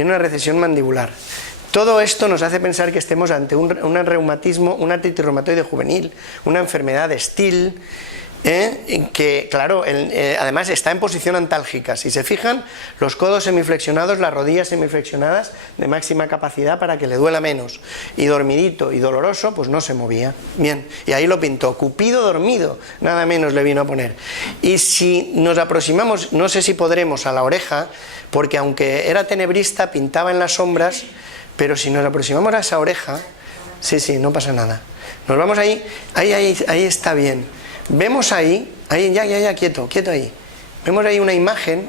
tiene una recesión mandibular. Todo esto nos hace pensar que estemos ante un reumatismo, un artritis reumatoide juvenil, una enfermedad de Still, que claro, además está en posición antálgica. Si se fijan, los codos semiflexionados, las rodillas semiflexionadas de máxima capacidad para que le duela menos, y dormidito y doloroso, pues no se movía. Bien, y ahí lo pintó, Cupido dormido, nada menos le vino a poner. Y si nos aproximamos, no sé si podremos, a la oreja, porque aunque era tenebrista pintaba en las sombras, pero si nos aproximamos a esa oreja, sí, no pasa nada. Nos vamos ahí está bien. Vemos ahí, ya, quieto ahí. Vemos ahí una imagen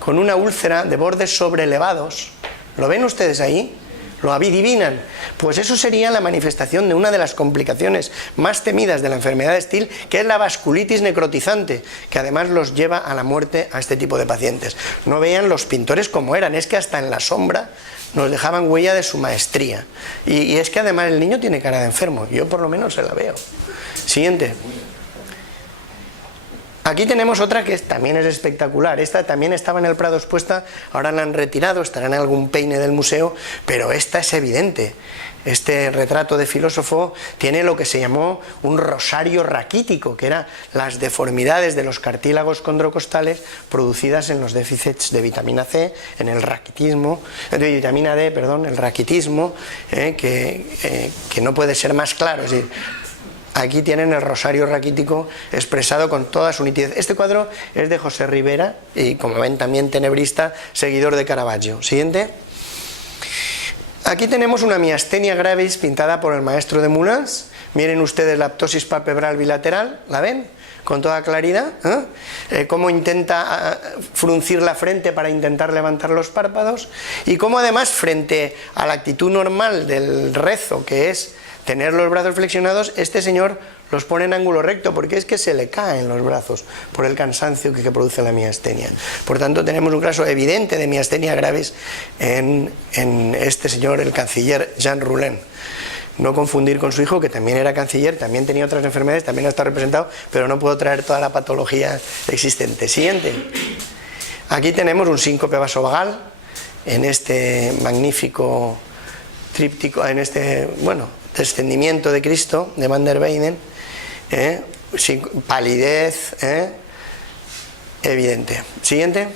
con una úlcera de bordes sobrelevados. ¿Lo ven ustedes ahí? ¿Lo adivinan? Pues eso sería la manifestación de una de las complicaciones más temidas de la enfermedad de Still, que es la vasculitis necrotizante, que además los lleva a la muerte a este tipo de pacientes. No vean los pintores como eran, es que hasta en la sombra nos dejaban huella de su maestría. Y es que además el niño tiene cara de enfermo, yo por lo menos se la veo. Siguiente. Aquí tenemos otra que también es espectacular. Esta también estaba en el Prado expuesta, ahora la han retirado, estará en algún peine del museo, pero esta es evidente. Este retrato de filósofo tiene lo que se llamó un rosario raquítico, que eran las deformidades de los cartílagos condrocostales producidas en los déficits de vitamina C, en el raquitismo, de vitamina D, perdón, el raquitismo, que no puede ser más claro. Es decir, aquí tienen el rosario raquítico expresado con toda su nitidez. Este cuadro es de José Rivera y, como ven, también tenebrista, seguidor de Caravaggio. Siguiente. Aquí tenemos una miastenia gravis pintada por el maestro de Moulins. Miren ustedes la ptosis palpebral bilateral, ¿la ven? Con toda claridad, cómo intenta fruncir la frente para intentar levantar los párpados, y cómo además, frente a la actitud normal del rezo, que es tener los brazos flexionados, este señor los pone en ángulo recto, porque es que se le caen los brazos por el cansancio que produce la miastenia. Por tanto, tenemos un caso evidente de miastenia gravis en este señor, el canciller Jean Roulin. No confundir con su hijo, que también era canciller, también tenía otras enfermedades, también está representado, pero no puedo traer toda la patología existente. Siguiente. Aquí tenemos un síncope vasovagal en este magnífico tríptico, en este, descendimiento de Cristo de Van der Weyden, palidez, evidente. Siguiente.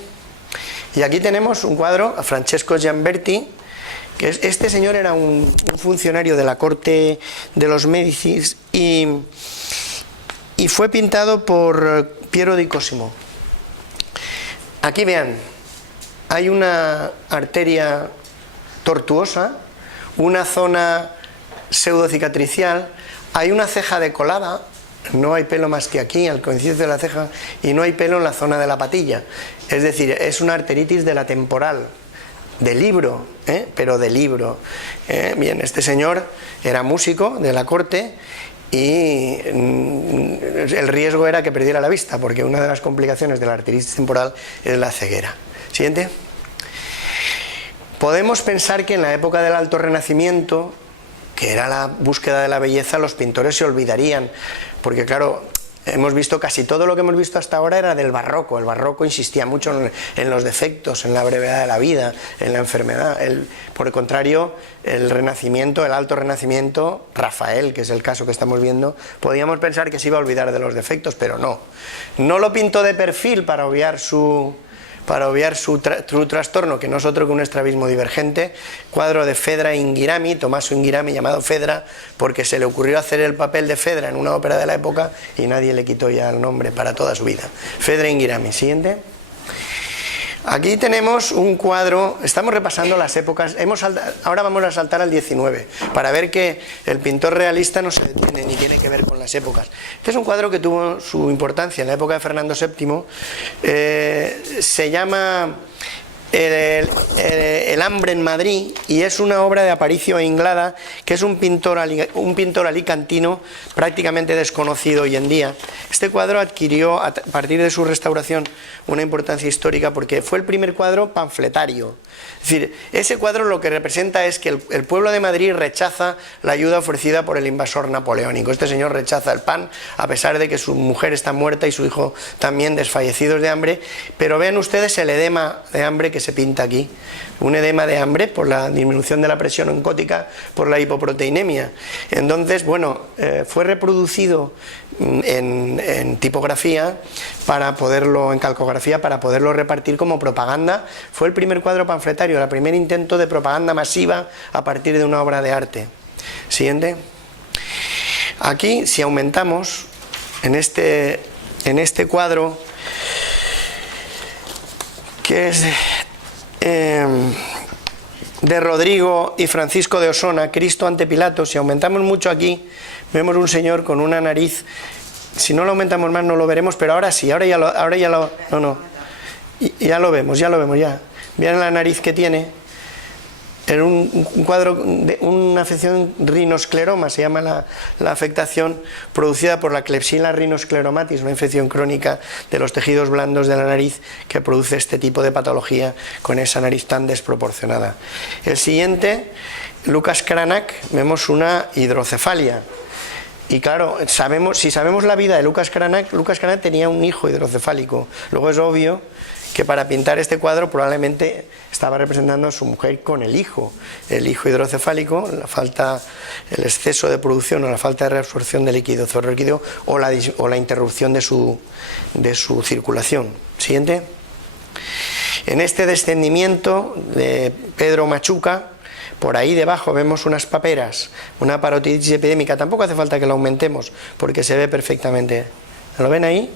Y aquí tenemos un cuadro a Francesco Giamberti, que este señor era un funcionario de la corte de los Médicis y fue pintado por Piero di Cosimo. Aquí vean, hay una arteria tortuosa, una zona pseudocicatricial, hay una ceja decolada, no hay pelo más que aquí, al coincidir de la ceja, y no hay pelo en la zona de la patilla. Es decir, es una arteritis de la temporal, de libro, pero de libro. Bien, este señor era músico de la corte y el riesgo era que perdiera la vista, porque una de las complicaciones de la arteritis temporal es la ceguera. Siguiente. Podemos pensar que en la época del Alto Renacimiento, que era la búsqueda de la belleza, los pintores se olvidarían, porque claro, hemos visto casi todo lo que hemos visto hasta ahora era del barroco. El barroco insistía mucho en los defectos, en la brevedad de la vida, en la enfermedad. Por el contrario, el Renacimiento, el Alto Renacimiento, Rafael, que es el caso que estamos viendo, podíamos pensar que se iba a olvidar de los defectos, pero no. No lo pintó de perfil para obviar su trastorno, que no es otro que un estrabismo divergente. Cuadro de Fedra Inghirami, Tommaso Inghirami, llamado Fedra porque se le ocurrió hacer el papel de Fedra en una ópera de la época y nadie le quitó ya el nombre para toda su vida. Fedra Inghirami. Siguiente. Aquí tenemos un cuadro, estamos repasando las épocas, ahora vamos a saltar al 19, para ver que el pintor realista no se detiene ni tiene que ver con las épocas. Este es un cuadro que tuvo su importancia en la época de Fernando VII, se llama El hambre en Madrid, y es una obra de Aparicio Inglada, que es un pintor alicantino prácticamente desconocido hoy en día. Este cuadro adquirió a partir de su restauración una importancia histórica porque fue el primer cuadro panfletario. Es decir, ese cuadro lo que representa es que el pueblo de Madrid rechaza la ayuda ofrecida por el invasor napoleónico. Este señor rechaza el pan a pesar de que su mujer está muerta y su hijo también, desfallecidos de hambre, pero vean ustedes el edema de hambre que se pinta aquí, un edema de hambre por la disminución de la presión oncótica por la hipoproteinemia. Entonces, bueno, fue reproducido en tipografía en calcografía, para poderlo repartir como propaganda. Fue el primer cuadro panfletario, el primer intento de propaganda masiva a partir de una obra de arte. Siguiente. Aquí, si aumentamos en este cuadro, que es de Rodrigo y Francisco de Osona, Cristo ante Pilato, si aumentamos mucho aquí, vemos un señor con una nariz. Si no lo aumentamos más no lo veremos, pero ahora sí, ya lo vemos ya. Vean la nariz que tiene. En un cuadro de una afección rinoscleroma, se llama la afectación producida por la Klebsiella rhinoscleromatis, una infección crónica de los tejidos blandos de la nariz que produce este tipo de patología con esa nariz tan desproporcionada. El siguiente, Lucas Cranach, vemos una hidrocefalia. Y claro, si sabemos la vida de Lucas Cranach tenía un hijo hidrocefálico. Luego es obvio que para pintar este cuadro probablemente estaba representando a su mujer con el hijo hidrocefálico, el exceso de producción o la falta de reabsorción de líquido cerebrolíquido o la interrupción de su circulación. Siguiente. En este descendimiento de Pedro Machuca, por ahí debajo vemos unas paperas, una parotiditis epidémica. Tampoco hace falta que lo aumentemos porque se ve perfectamente. ¿Lo ven ahí?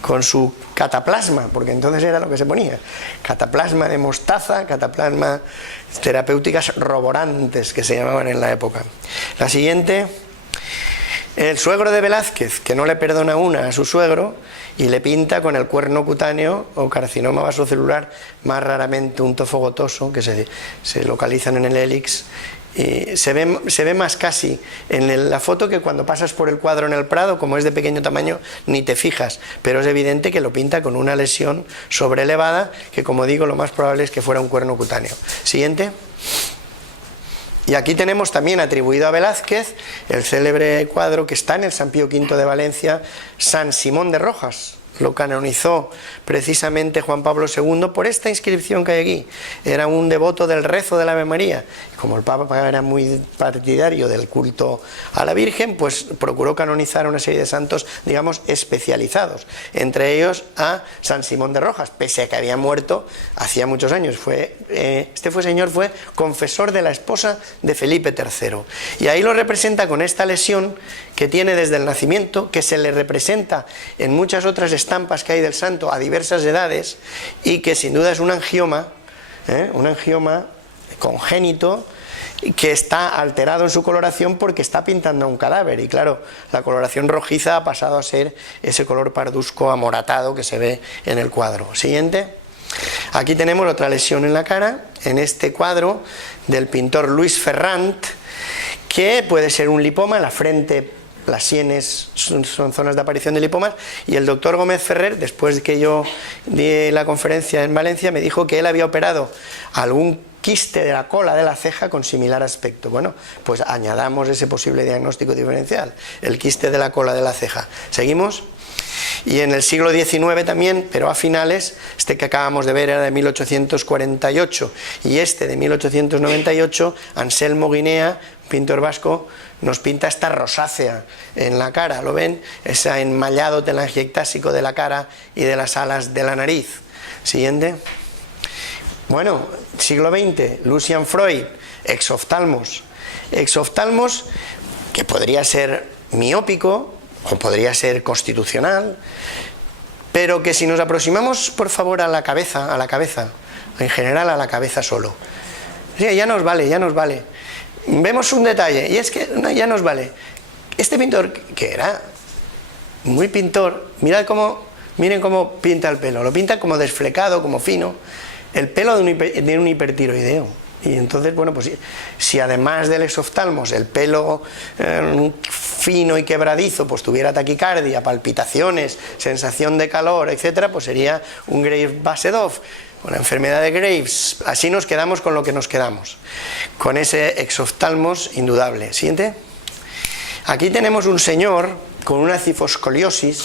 Con su cataplasma, porque entonces era lo que se ponía, cataplasma de mostaza, cataplasma terapéuticas roborantes que se llamaban en la época. La siguiente, el suegro de Velázquez, que no le perdona una a su suegro y le pinta con el cuerno cutáneo o carcinoma vasocelular, más raramente un tofo gotoso, que se localizan en el hélix. Y se ve más casi en la foto que cuando pasas por el cuadro en el Prado, como es de pequeño tamaño ni te fijas, pero es evidente que lo pinta con una lesión sobrelevada que, como digo, lo más probable es que fuera un cuerno cutáneo. Siguiente. Y aquí tenemos también atribuido a Velázquez el célebre cuadro que está en el San Pío V de Valencia, San Simón de Rojas. Lo canonizó precisamente Juan Pablo II por esta inscripción que hay aquí. Era un devoto del rezo de la Ave María. Como el Papa era muy partidario del culto a la Virgen, pues procuró canonizar a una serie de santos, digamos, especializados. Entre ellos a San Simón de Rojas, pese a que había muerto hacía muchos años. Este señor fue confesor de la esposa de Felipe III. Y ahí lo representa con esta lesión que tiene desde el nacimiento, que se le representa en muchas otras estampas que hay del santo a diversas edades, y que sin duda es un angioma congénito que está alterado en su coloración porque está pintando a un cadáver, y claro, la coloración rojiza ha pasado a ser ese color parduzco amoratado que se ve en el cuadro. Siguiente. Aquí tenemos otra lesión en la cara, en este cuadro del pintor Luis Ferrand, que puede ser un lipoma en la frente. Las sienes son zonas de aparición de lipomas, y el doctor Gómez Ferrer, después de que yo di la conferencia en Valencia, me dijo que él había operado algún quiste de la cola de la ceja con similar aspecto. Bueno, pues añadamos ese posible diagnóstico diferencial, el quiste de la cola de la ceja. ¿Seguimos? Y en el siglo XIX también, pero a finales, este que acabamos de ver era de 1848, y este de 1898, Anselmo Guinea, pintor vasco, nos pinta esta rosácea en la cara, ¿lo ven? Ese enmallado telangiectásico de la cara y de las alas de la nariz. Siguiente. Bueno, siglo XX, Lucian Freud, exoftalmos. Exoftalmos que podría ser miópico o podría ser constitucional, pero que si nos aproximamos, por favor, a la cabeza, en general a la cabeza solo. Sí, ya nos vale. Vemos un detalle, y es que ya nos vale. Este pintor, que era muy pintor, miren cómo pinta el pelo. Lo pinta como desflecado, como fino. El pelo de un hipertiroideo. Y entonces, bueno, pues si además del exoftalmos el pelo fino y quebradizo pues tuviera taquicardia, palpitaciones, sensación de calor, etcétera, pues sería un Graves-Basedov, una enfermedad de Graves. Así nos quedamos con lo que nos quedamos, con ese exoftalmos indudable. Siguiente. Aquí tenemos un señor con una cifoscoliosis,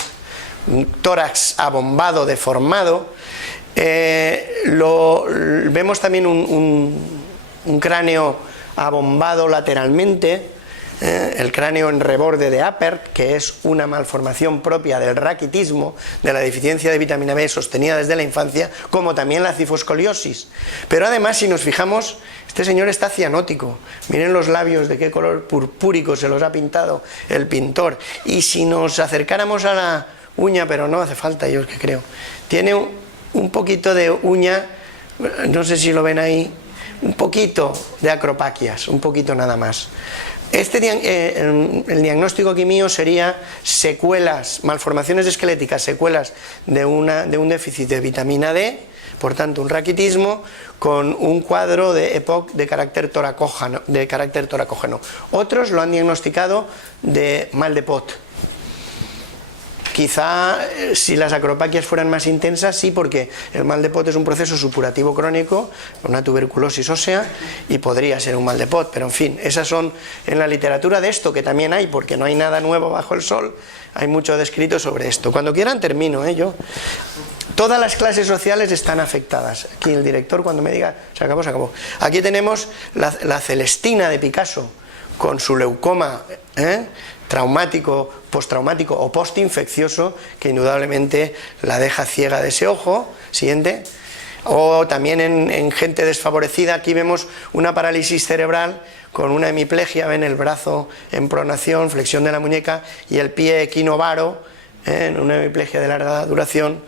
un tórax abombado, deformado, Vemos también un cráneo abombado lateralmente, el cráneo en reborde de Appert, que es una malformación propia del raquitismo, de la deficiencia de vitamina B sostenida desde la infancia, como también la cifoscoliosis. Pero además, si nos fijamos, este señor está cianótico. Miren los labios de qué color purpúrico se los ha pintado el pintor. Y si nos acercáramos a la uña, pero no hace falta, yo es que creo, tiene un poquito de uña, no sé si lo ven ahí, un poquito de acropaquias, un poquito nada más. El diagnóstico aquí mío sería secuelas, malformaciones esqueléticas, secuelas de un déficit de vitamina D, por tanto un raquitismo, con un cuadro de EPOC de carácter toracógeno. Otros lo han diagnosticado de mal de Pot. Quizá si las acropaquias fueran más intensas, sí, porque el mal de Pot es un proceso supurativo crónico, una tuberculosis ósea, y podría ser un mal de Pot, pero en fin, esas son en la literatura de esto, que también hay, porque no hay nada nuevo bajo el sol, hay mucho descrito sobre esto. Cuando quieran termino, yo. Todas las clases sociales están afectadas. Aquí el director, cuando me diga, se acabó, se acabó. Aquí tenemos la Celestina de Picasso, con su leucoma, traumático, postraumático o postinfeccioso, que indudablemente la deja ciega de ese ojo. Siguiente. O también en gente desfavorecida, aquí vemos una parálisis cerebral con una hemiplegia, ven el brazo en pronación, flexión de la muñeca, y el pie equinovaro, en una hemiplegia de larga duración.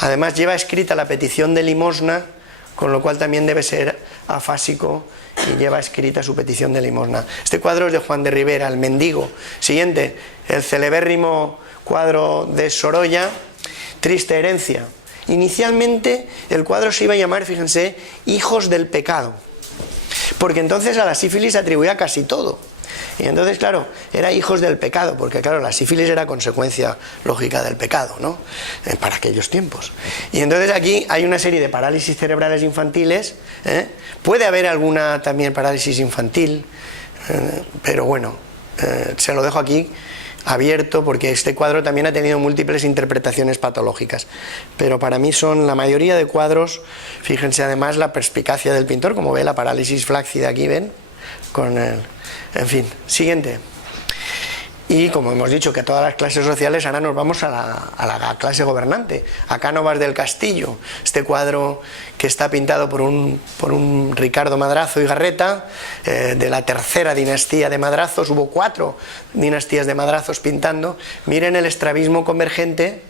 Además lleva escrita la petición de limosna, con lo cual también debe ser afásico, y lleva escrita su petición de limosna. Este cuadro es de Juan de Rivera, El mendigo. Siguiente, el celebérrimo cuadro de Sorolla, Triste herencia. Inicialmente el cuadro se iba a llamar, fíjense, Hijos del pecado, porque entonces a la sífilis atribuía casi todo. Y entonces, claro, era hijos del pecado, porque claro, la sífilis era consecuencia lógica del pecado, ¿no? Para aquellos tiempos. Y entonces aquí hay una serie de parálisis cerebrales infantiles, puede haber alguna también parálisis infantil, pero bueno, se lo dejo aquí abierto, porque este cuadro también ha tenido múltiples interpretaciones patológicas, pero para mí son la mayoría de cuadros. Fíjense además la perspicacia del pintor, como ve la parálisis flácida aquí, ven, con el... En fin, siguiente. Y como hemos dicho que todas las clases sociales, ahora nos vamos a la clase gobernante, a Cánovas del Castillo. Este cuadro que está pintado por un Ricardo Madrazo y Garreta, de la tercera dinastía de Madrazos. Hubo 4 dinastías de Madrazos pintando. Miren el estrabismo convergente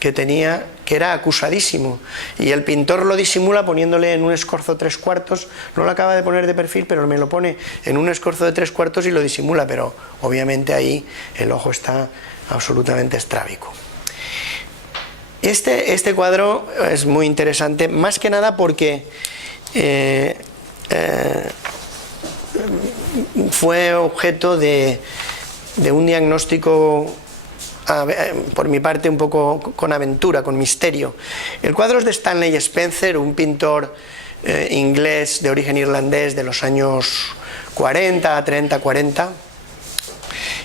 que tenía, que era acusadísimo, y el pintor lo disimula poniéndole en un escorzo 3/4, no lo acaba de poner de perfil, pero me lo pone en un escorzo de 3/4 y lo disimula, pero obviamente ahí el ojo está absolutamente estrábico. Este cuadro es muy interesante, más que nada porque fue objeto de un diagnóstico, por mi parte un poco con aventura, con misterio. El cuadro es de Stanley Spencer, un pintor inglés de origen irlandés de los años 40, 30, 40.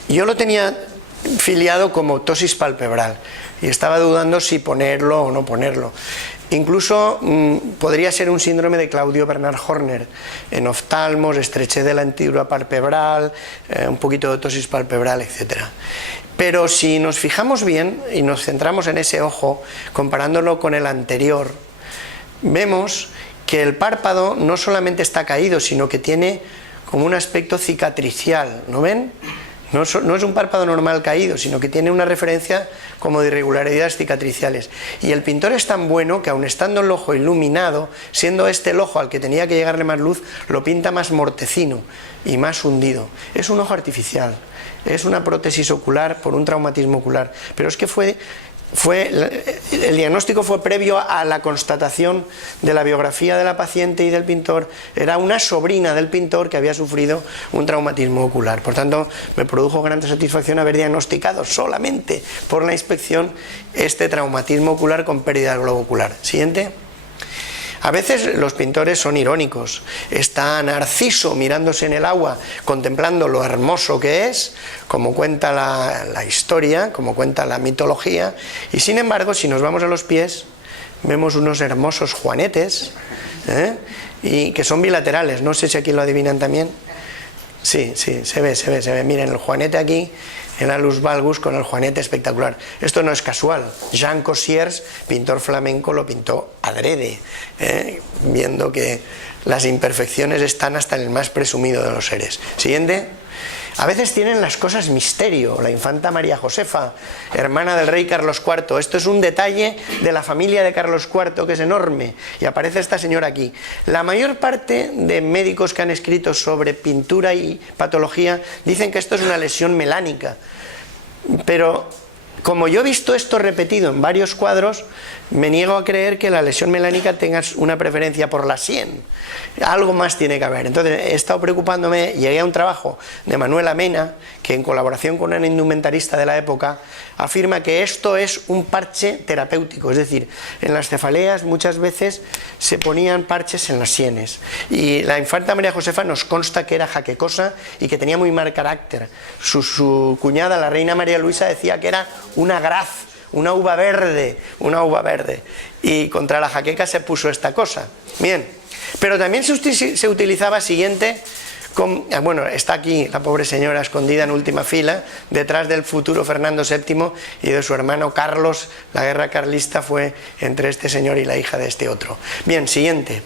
Yo lo tenía filiado como ptosis palpebral y estaba dudando si ponerlo o no ponerlo. Incluso podría ser un síndrome de Claudio Bernard Horner, en oftalmos, estrechez de la hendidura palpebral, un poquito de ptosis palpebral, etc. Pero si nos fijamos bien y nos centramos en ese ojo, comparándolo con el anterior, vemos que el párpado no solamente está caído, sino que tiene como un aspecto cicatricial, ¿no ven? No es un párpado normal caído, sino que tiene una referencia como de irregularidades cicatriciales. Y el pintor es tan bueno que, aun estando el ojo iluminado, siendo este el ojo al que tenía que llegarle más luz, lo pinta más mortecino y más hundido. Es un ojo artificial, es una prótesis ocular por un traumatismo ocular. Pero es que el diagnóstico fue previo a la constatación de la biografía de la paciente y del pintor. Era una sobrina del pintor que había sufrido un traumatismo ocular. Por tanto, me produjo gran satisfacción haber diagnosticado solamente por la inspección este traumatismo ocular con pérdida del globo ocular. Siguiente. A veces los pintores son irónicos. Está Narciso mirándose en el agua, contemplando lo hermoso que es, como cuenta la historia, como cuenta la mitología, y sin embargo, si nos vamos a los pies, vemos unos hermosos juanetes, y que son bilaterales, no sé si aquí lo adivinan también. Sí, se ve, miren el juanete aquí, en Alus Valgus con el juanete espectacular. Esto no es casual, Jean Cossiers, pintor flamenco, lo pintó adrede, viendo que las imperfecciones están hasta en el más presumido de los seres. Siguiente. A veces tienen las cosas misterio, la infanta María Josefa, hermana del rey Carlos IV. Esto es un detalle de la familia de Carlos IV que es enorme, y aparece esta señora aquí. La mayor parte de médicos que han escrito sobre pintura y patología dicen que esto es una lesión melánica, pero como yo he visto esto repetido en varios cuadros, me niego a creer que la lesión melánica tenga una preferencia por la sien. Algo más tiene que haber. Entonces he estado preocupándome, llegué a un trabajo de Manuel Mena, que en colaboración con un indumentarista de la época afirma que esto es un parche terapéutico, es decir, en las cefaleas muchas veces se ponían parches en las sienes, y la infanta María Josefa nos consta que era jaquecosa y que tenía muy mal carácter. Su cuñada, la reina María Luisa, decía que era una graz, una uva verde, y contra la jaqueca se puso esta cosa. Bien, pero también se utilizaba siguiente. Bueno, está aquí la pobre señora escondida en última fila, detrás del futuro Fernando VII y de su hermano Carlos. La guerra carlista fue entre este señor y la hija de este otro. Bien, siguiente.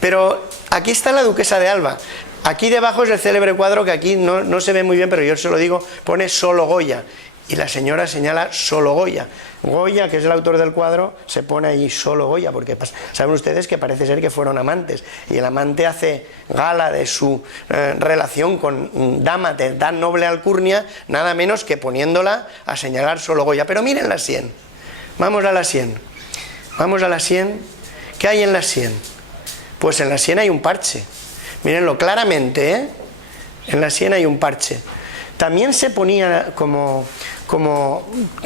Pero aquí está la duquesa de Alba. Aquí debajo es el célebre cuadro que aquí no se ve muy bien, pero yo se lo digo, pone solo Goya. Y la señora señala solo Goya. Goya, que es el autor del cuadro, se pone allí solo Goya, porque saben ustedes que parece ser que fueron amantes, y el amante hace gala de su relación con dama de tan noble alcurnia, nada menos que poniéndola a señalar solo Goya. Pero miren la sien, vamos a la sien, ¿qué hay en la sien? Pues en la sien hay un parche, mírenlo claramente, en la sien hay un parche. También se ponía como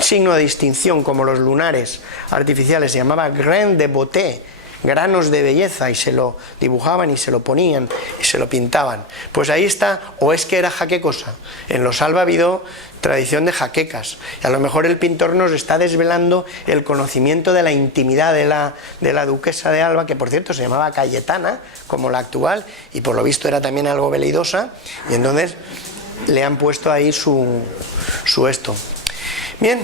signo de distinción, como los lunares artificiales, se llamaba grain de beauté, granos de belleza, y se lo dibujaban y se lo ponían y se lo pintaban. Pues ahí está, o es que era jaquecosa. En los Alba ha habido tradición de jaquecas, y a lo mejor el pintor nos está desvelando el conocimiento de la intimidad de la duquesa de Alba, que por cierto se llamaba Cayetana, como la actual, y por lo visto era también algo veleidosa, y entonces le han puesto ahí su esto. Bien,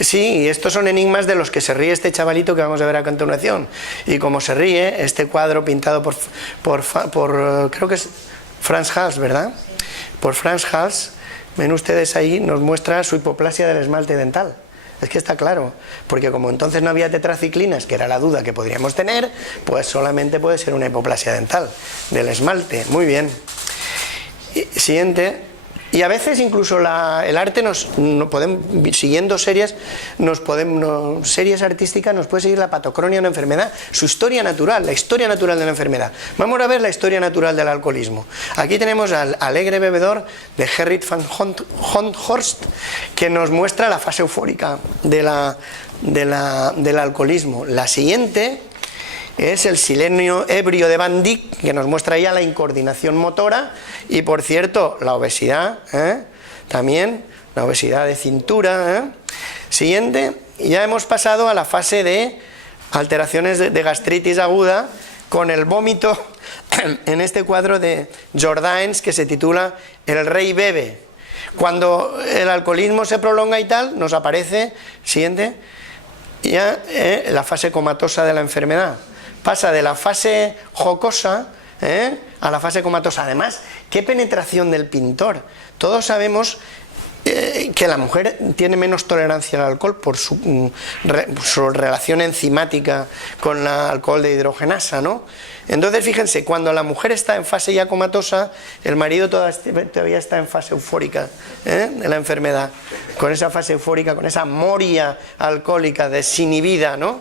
sí, estos son enigmas de los que se ríe este chavalito que vamos a ver a continuación. Y como se ríe, este cuadro pintado por creo que es Franz Hals, ¿verdad? Por Franz Hals, ven ustedes ahí, nos muestra su hipoplasia del esmalte dental. Es que está claro, porque como entonces no había tetraciclinas, que era la duda que podríamos tener, pues solamente puede ser una hipoplasia dental del esmalte. Muy bien. Siguiente. Y a veces incluso el arte siguiendo series artísticas nos puede seguir la patocronia, una enfermedad, su historia natural, la historia natural de la enfermedad. Vamos a ver la historia natural del alcoholismo. Aquí tenemos al alegre bebedor de Gerrit van Honthorst, que nos muestra la fase eufórica del alcoholismo. La siguiente es el silenio ebrio de Van Dyck, que nos muestra ya la incoordinación motora, y por cierto la obesidad, también la obesidad de cintura. Siguiente, ya hemos pasado a la fase de alteraciones de gastritis aguda, con el vómito en este cuadro de Jordaens que se titula El rey bebe. Cuando el alcoholismo se prolonga y tal, nos aparece, siguiente, ya la fase comatosa de la enfermedad. Pasa de la fase jocosa a la fase comatosa. Además, qué penetración del pintor. Todos sabemos que la mujer tiene menos tolerancia al alcohol por su relación enzimática con el alcohol de hidrogenasa, ¿no? Entonces, fíjense, cuando la mujer está en fase ya comatosa, el marido todavía está en fase eufórica de la enfermedad. Con esa fase eufórica, con esa moria alcohólica desinhibida, ¿no?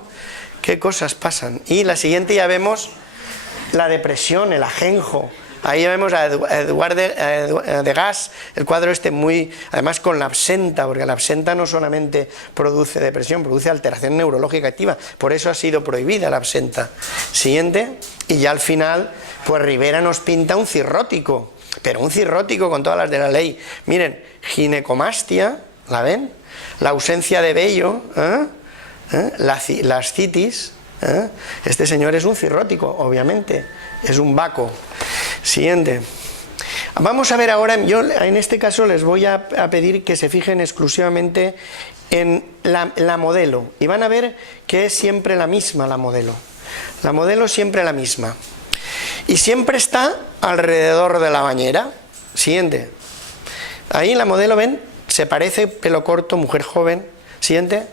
¿Qué cosas pasan? Y la siguiente ya vemos la depresión, el ajenjo. Ahí ya vemos a Eduard Degas, el cuadro muy, además con la absenta, porque la absenta no solamente produce depresión, produce alteración neurológica activa, por eso ha sido prohibida la absenta. Siguiente, y ya al final, pues Rivera nos pinta un cirrótico, pero un cirrótico con todas las de la ley. Miren, ginecomastia, ¿la ven? La ausencia de vello, La ascitis, este señor es un cirrótico, obviamente, es un Baco. Siguiente. Vamos a ver ahora, yo en este caso les voy a pedir que se fijen exclusivamente en la modelo, y van a ver que es siempre la misma la modelo. La modelo siempre la misma. Y siempre está alrededor de la bañera. Siguiente. Ahí la modelo, ven, se parece, pelo corto, mujer joven. Siguiente.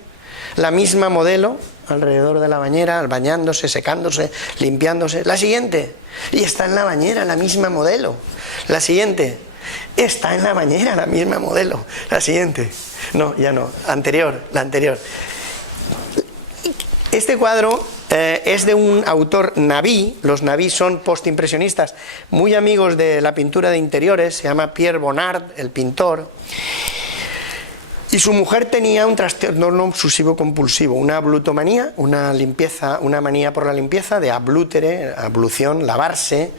La misma modelo alrededor de la bañera, bañándose, secándose, limpiándose. La siguiente. Y está en la bañera la misma modelo. La siguiente. Está en la bañera la misma modelo. La siguiente. No, ya no. Anterior, la anterior. Este cuadro es de un autor nabí. Los nabís son postimpresionistas muy amigos de la pintura de interiores. Se llama Pierre Bonnard, el pintor. Y su mujer tenía un trastorno obsesivo compulsivo, una ablutomanía, una manía por la limpieza, de ablutere, ablución, lavarse.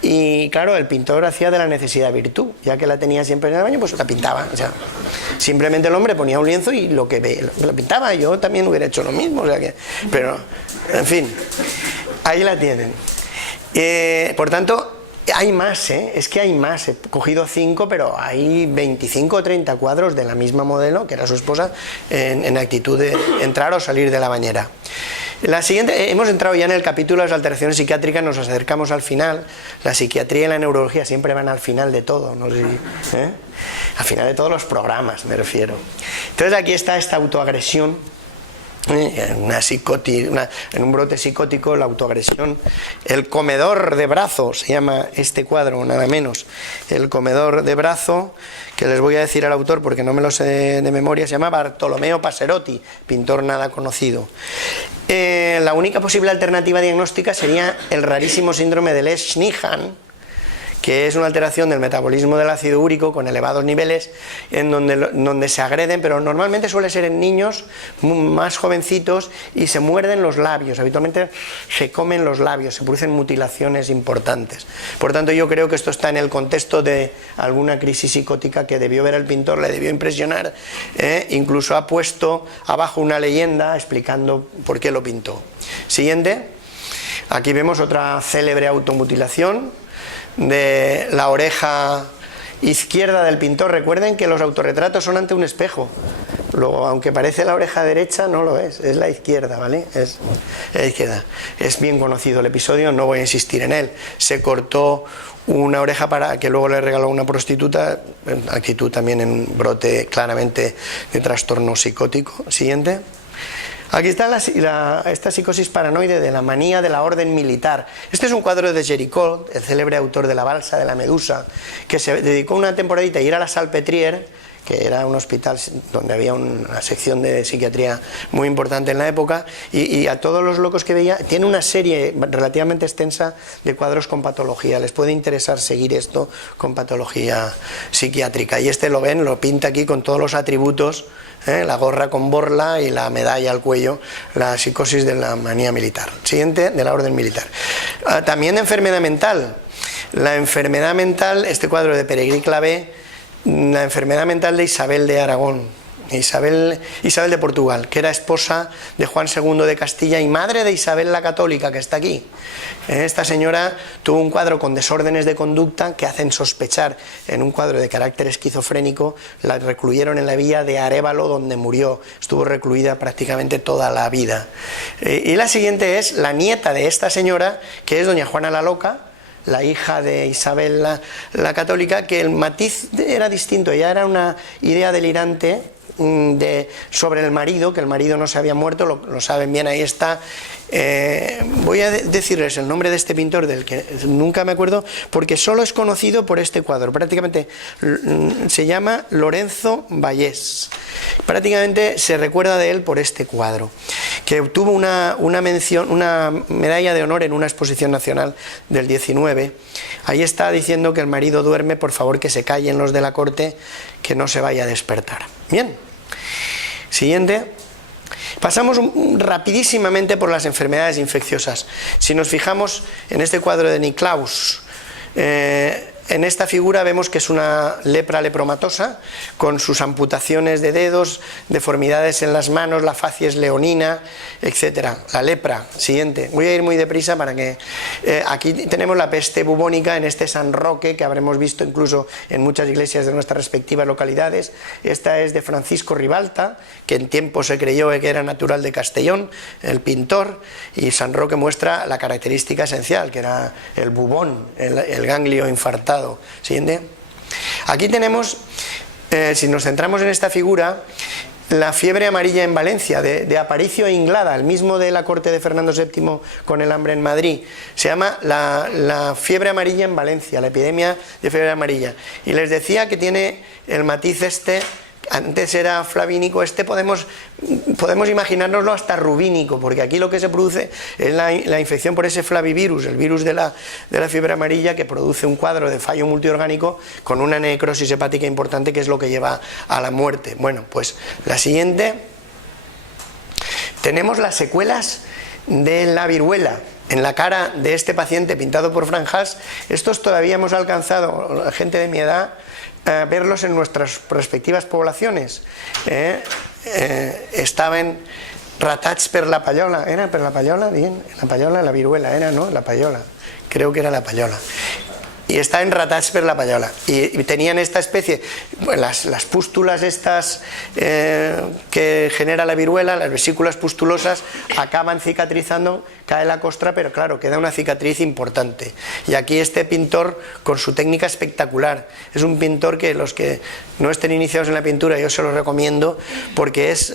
Y claro, el pintor hacía de la necesidad virtud, ya que la tenía siempre en el baño, pues la pintaba. O sea, simplemente el hombre ponía un lienzo y lo pintaba. Yo también hubiera hecho lo mismo, o sea que, pero, en fin, ahí la tienen. Por tanto, hay más, es que hay más. He cogido 5, pero hay 25 o 30 cuadros de la misma modelo, que era su esposa, en actitud de entrar o salir de la bañera. La siguiente, hemos entrado ya en el capítulo de las alteraciones psiquiátricas, nos acercamos al final. La psiquiatría y la neurología siempre van al final de todo, no sé si, al final de todos los programas, me refiero. Entonces aquí está esta autoagresión, en un brote psicótico, la autoagresión. El comedor de brazo, se llama este cuadro, nada menos. El comedor de brazo, que les voy a decir al autor porque no me lo sé de memoria, se llama Bartolomeo Passerotti, pintor nada conocido. La única posible alternativa diagnóstica sería el rarísimo síndrome de Lesch-Nyhan, que es una alteración del metabolismo del ácido úrico con elevados niveles, en donde se agreden, pero normalmente suele ser en niños más jovencitos, y se muerden los labios, habitualmente se comen los labios, se producen mutilaciones importantes. Por tanto, yo creo que esto está en el contexto de alguna crisis psicótica que debió ver el pintor, le debió impresionar, incluso ha puesto abajo una leyenda explicando por qué lo pintó. Siguiente. Aquí vemos otra célebre automutilación de la oreja izquierda del pintor. Recuerden que los autorretratos son ante un espejo. Luego, aunque parece la oreja derecha, no lo es la izquierda, ¿vale? Es la izquierda. Es bien conocido el episodio, no voy a insistir en él. Se cortó una oreja para que luego le regaló a una prostituta, actitud también en un brote claramente de trastorno psicótico. Siguiente. Aquí está esta psicosis paranoide de la manía de la orden militar. Este es un cuadro de Géricault, el célebre autor de La balsa de la medusa, que se dedicó una temporadita a ir a la Salpêtrière, que era un hospital donde había una sección de psiquiatría muy importante en la época, y a todos los locos que veía. Tiene una serie relativamente extensa de cuadros con patología. Les puede interesar seguir esto con patología psiquiátrica. Y este lo ven, lo pinta aquí con todos los atributos, la gorra con borla y la medalla al cuello, la psicosis de la manía militar. Siguiente, de la orden militar. También de enfermedad mental. La enfermedad mental, este cuadro de Peregrí Clavé, la enfermedad mental de Isabel de Aragón, Isabel de Portugal, que era esposa de Juan II de Castilla y madre de Isabel la Católica, que está aquí. Esta señora tuvo un cuadro con desórdenes de conducta que hacen sospechar, en un cuadro de carácter esquizofrénico. La recluyeron en la villa de Arévalo, donde murió. Estuvo recluida prácticamente toda la vida. Y la siguiente es la nieta de esta señora, que es doña Juana la Loca, la hija de Isabel la Católica, que el matiz era distinto. Ella era una idea delirante sobre el marido, que el marido no se había muerto, lo saben bien, ahí está. Voy a decirles el nombre de este pintor, del que nunca me acuerdo, porque solo es conocido por este cuadro. Prácticamente se llama Lorenzo Vallés. Prácticamente se recuerda de él por este cuadro, que obtuvo una medalla de honor en una exposición nacional del 19. Ahí está diciendo que el marido duerme, por favor que se callen los de la corte, que no se vaya a despertar. Bien. Siguiente. Pasamos rapidísimamente por las enfermedades infecciosas. Si nos fijamos en este cuadro de Nicklaus, En esta figura vemos que es una lepra lepromatosa, con sus amputaciones de dedos, deformidades en las manos, la facies leonina, etc. La lepra, siguiente. Voy a ir muy deprisa para que... aquí tenemos la peste bubónica en este San Roque, que habremos visto incluso en muchas iglesias de nuestras respectivas localidades. Esta es de Francisco Ribalta, que en tiempo se creyó que era natural de Castellón, el pintor, y San Roque muestra la característica esencial, que era el bubón, el ganglio infartado. Siguiente. Aquí tenemos, si nos centramos en esta figura, la fiebre amarilla en Valencia, de Aparicio e Inglada, el mismo de la corte de Fernando VII con el hambre en Madrid. Se llama la fiebre amarilla en Valencia, la epidemia de fiebre amarilla. Y les decía que tiene el matiz este, antes era flavínico, este podemos imaginárnoslo hasta rubínico, porque aquí lo que se produce es la infección por ese flavivirus, el virus de la fiebre amarilla, que produce un cuadro de fallo multiorgánico con una necrosis hepática importante, que es lo que lleva a la muerte. Bueno, pues la siguiente, tenemos las secuelas de la viruela en la cara de este paciente pintado por Franjas. Estos todavía hemos alcanzado, gente de mi edad, verlos en nuestras respectivas poblaciones. Estaban ratats per la payola, ¿era per la payola? Bien, la payola, la viruela era, ¿no? La payola, creo que era la payola. Y está en ratats per la payola, y tenían esta especie, las pústulas estas que genera la viruela, las vesículas pustulosas, acaban cicatrizando, cae la costra, pero claro, queda una cicatriz importante. Y aquí este pintor, con su técnica espectacular, es un pintor que los que no estén iniciados en la pintura yo se los recomiendo, porque es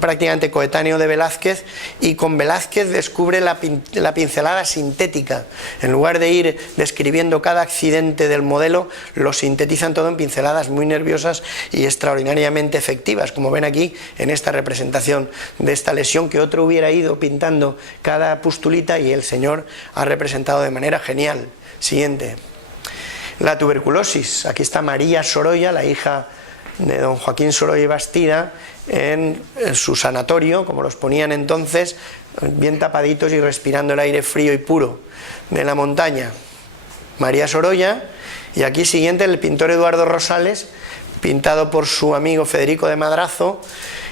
prácticamente coetáneo de Velázquez, y con Velázquez descubre la pincelada sintética. En lugar de ir describiendo cada accidente del modelo, lo sintetizan todo en pinceladas muy nerviosas y extraordinariamente efectivas, como ven aquí en esta representación de esta lesión, que otro hubiera ido pintando cada pustulita y el señor ha representado de manera genial. Siguiente. La tuberculosis. Aquí está María Sorolla, la hija de don Joaquín Sorolla y Bastida, en su sanatorio, como los ponían entonces, bien tapaditos y respirando el aire frío y puro de la montaña. María Sorolla. Y aquí siguiente, el pintor Eduardo Rosales, pintado por su amigo Federico de Madrazo,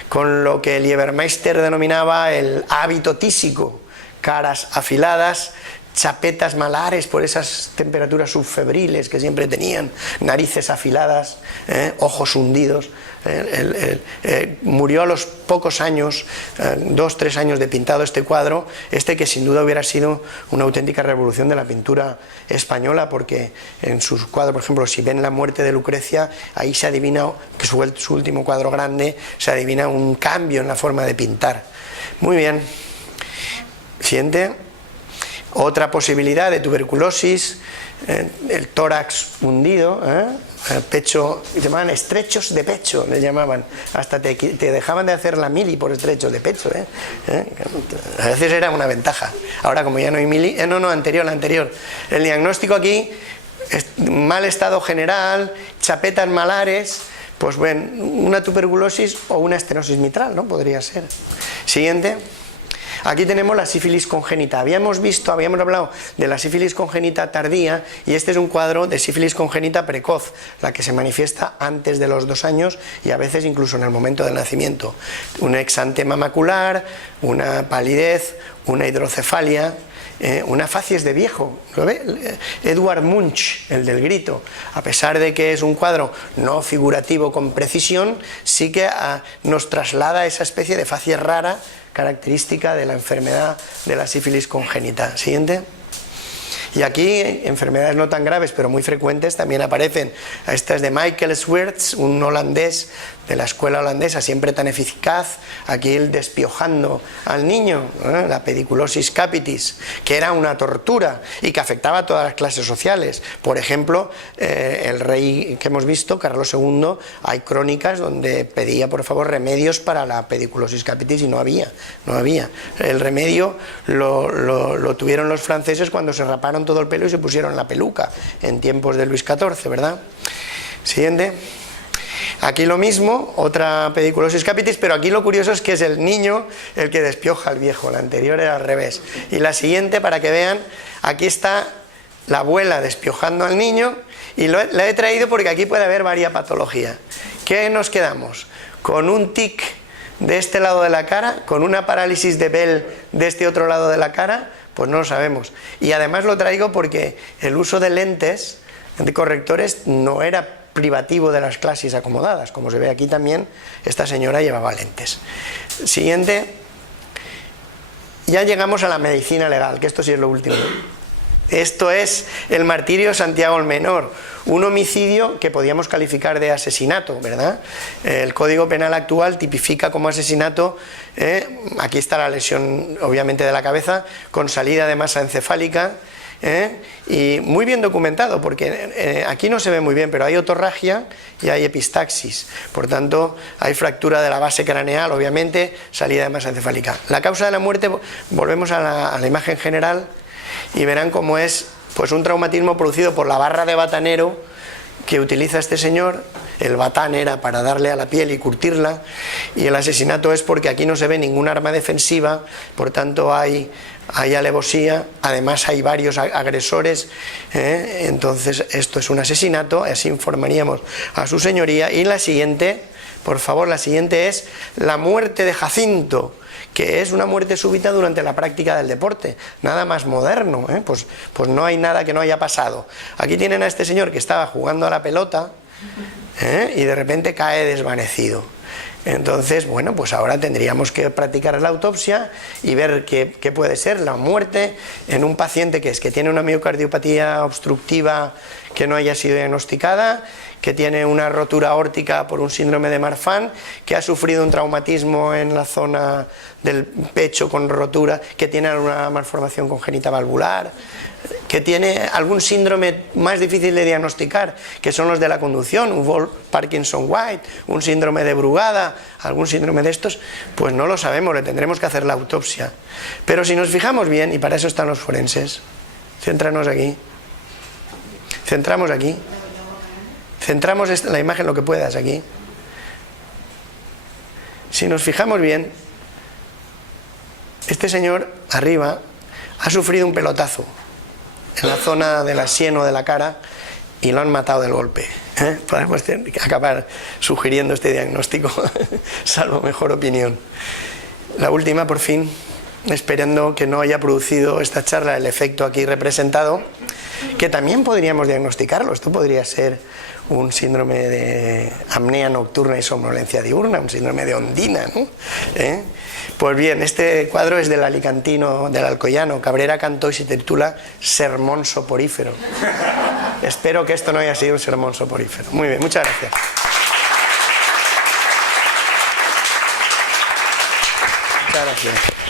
con lo que Liebermeister denominaba el hábito tísico: caras afiladas, chapetas malares por esas temperaturas subfebriles que siempre tenían, narices afiladas, ojos hundidos. Murió a los pocos años, 2-3 años de pintado este cuadro, que sin duda hubiera sido una auténtica revolución de la pintura española, porque en sus cuadros, por ejemplo, si ven La muerte de Lucrecia, ahí se adivina, que su último cuadro grande, se adivina un cambio en la forma de pintar. Muy bien. Siguiente. Otra posibilidad de tuberculosis, el tórax hundido, el pecho, llamaban estrechos de pecho, le llamaban, hasta te dejaban de hacer la mili por estrechos de pecho, a veces era una ventaja. Ahora, como ya no hay mili, la anterior. El diagnóstico aquí, mal estado general, chapetas malares, pues bueno, una tuberculosis o una estenosis mitral, ¿no? Podría ser. Siguiente. Aquí tenemos la sífilis congénita. Habíamos hablado de la sífilis congénita tardía, y este es un cuadro de sífilis congénita precoz, la que se manifiesta antes de los 2 años y a veces incluso en el momento del nacimiento. Un exantema macular, una palidez, una hidrocefalia, una facies de viejo. ¿Lo ve? Edward Munch, el del grito, a pesar de que es un cuadro no figurativo con precisión, sí que nos traslada esa especie de facies rara, característica de la enfermedad de la sífilis congénita. Siguiente. Y aquí enfermedades no tan graves pero muy frecuentes también aparecen. Esta es de Michael Sweerts, un holandés de la escuela holandesa, siempre tan eficaz. Aquí él despiojando al niño, la pediculosis capitis, que era una tortura y que afectaba a todas las clases sociales. Por ejemplo, el rey que hemos visto, Carlos II, hay crónicas donde pedía por favor remedios para la pediculosis capitis y no había. El remedio lo tuvieron los franceses cuando se raparon todo el pelo y se pusieron la peluca en tiempos de Luis XIV, ¿verdad? Siguiente. Aquí lo mismo, otra pediculosis capitis, pero aquí lo curioso es que es el niño el que despioja al viejo, la anterior era al revés. Y la siguiente, para que vean, aquí está la abuela despiojando al niño, y la he traído porque aquí puede haber variopatología. ¿Qué nos quedamos? Con un tic de este lado de la cara, con una parálisis de Bell de este otro lado de la cara, pues no lo sabemos. Y además lo traigo porque el uso de lentes, de correctores, no era privativo de las clases acomodadas. Como se ve aquí también, esta señora llevaba lentes. Siguiente. Ya llegamos a la medicina legal, que esto sí es lo último. Esto es el martirio de Santiago el Menor, un homicidio que podíamos calificar de asesinato, ¿verdad? El Código Penal actual tipifica como asesinato, aquí está la lesión obviamente de la cabeza, con salida de masa encefálica, y muy bien documentado, porque aquí no se ve muy bien, pero hay otorragia y hay epistaxis, por tanto hay fractura de la base craneal, obviamente, salida de masa encefálica. La causa de la muerte, volvemos a la imagen general, y verán cómo es pues un traumatismo producido por la barra de batanero que utiliza este señor. El batán era para darle a la piel y curtirla, y el asesinato es porque aquí no se ve ningún arma defensiva, por tanto hay alevosía, además hay varios agresores, entonces esto es un asesinato, así informaríamos a su señoría. Y la siguiente, por favor, la siguiente es la muerte de Jacinto, que es una muerte súbita durante la práctica del deporte, nada más moderno, pues no hay nada que no haya pasado. Aquí tienen a este señor que estaba jugando a la pelota, y de repente cae desvanecido. Entonces, bueno, pues ahora tendríamos que practicar la autopsia y ver qué puede ser la muerte en un paciente que tiene una miocardiopatía obstructiva que no haya sido diagnosticada, que tiene una rotura aórtica por un síndrome de Marfan, que ha sufrido un traumatismo en la zona del pecho con rotura, que tiene una malformación congénita valvular, que tiene algún síndrome más difícil de diagnosticar, que son los de la conducción, un Wolff-Parkinson-White, un síndrome de Brugada, algún síndrome de estos, pues no lo sabemos, le tendremos que hacer la autopsia. Pero si nos fijamos bien, y para eso están los forenses, céntranos aquí, centramos aquí, centramos la imagen lo que puedas aquí. Si nos fijamos bien, este señor arriba ha sufrido un pelotazo en la zona de la sien o de la cara y lo han matado del golpe. Podemos acabar sugiriendo este diagnóstico, salvo mejor opinión. La última, por fin, esperando que no haya producido esta charla el efecto aquí representado, que también podríamos diagnosticarlo. Esto podría ser un síndrome de apnea nocturna y somnolencia diurna, un síndrome de Ondina, ¿no? Pues bien, este cuadro es del alicantino, del alcoyano Cabrera Cantó, y se titula Sermón soporífero. Espero que esto no haya sido un sermón soporífero. Muy bien, muchas gracias. Muchas gracias.